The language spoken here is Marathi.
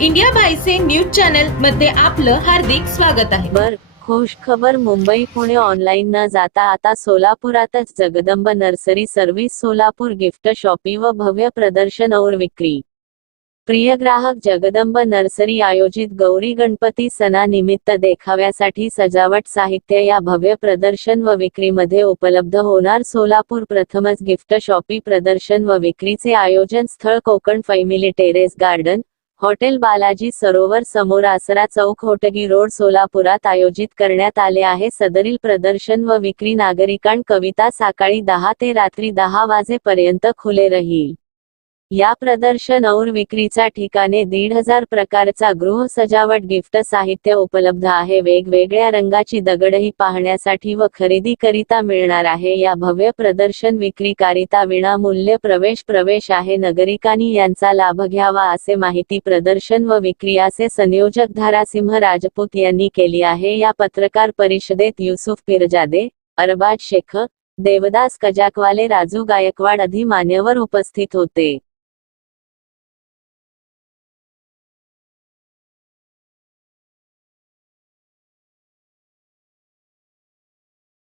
इंडिया बायसे न्यूज चॅनल मध्ये आपलं हार्दिक स्वागत आहे। खुश खबर, मुंबई पुणे ऑनलाईन न जाता आता सोलापुरातच Jagdamb nursery service Solapur gift shoppe व भव्य प्रदर्शन और विक्री। प्रिय ग्राहक, जगदंब नर्सरी आयोजित गौरी गणपती सणानिमित्त देखाव्यासाठी सजावट साहित्य या भव्य प्रदर्शन व विक्रीमध्ये उपलब्ध होणार। सोलापूर प्रथमच गिफ्ट शॉपी प्रदर्शन व विक्रीचे आयोजन स्थळ Konkan family terrace garden, hotel Balaji सरोवर समोर आसरा चौक, होटगी रोड, सोलापुरात आयोजित करण्यात आले आहे। सदरील प्रदर्शन व विक्री नागरिकांकरिता सकाळी 10 ते रात्री 10 वाजेपर्यंत खुले राहील। या प्रदर्शन और विक्रीच्या ठिकाणी 1,500 प्रकारचा गृह सजावट गिफ्ट साहित्य उपलब्ध आहे। वेगवेगळ्या रंगाची दगडही पाहण्यासाठी व खरेदी करिता मिळणार आहे। या भव्य प्रदर्शन विक्रीकरिता विनामूल्य प्रवेश आहे। नागरिकांनी यांचा लाभ घ्यावा असे माहिती प्रदर्शन व विक्रीचे संयोजक धारासिंह राजपूत यांनी केली आहे। या पत्रकार परिषदेत युसुफ पिरजादे, अरबाज शेख, देवदास कजाकवाले, राजू गायकवाड आदी मान्यवर उपस्थित होते।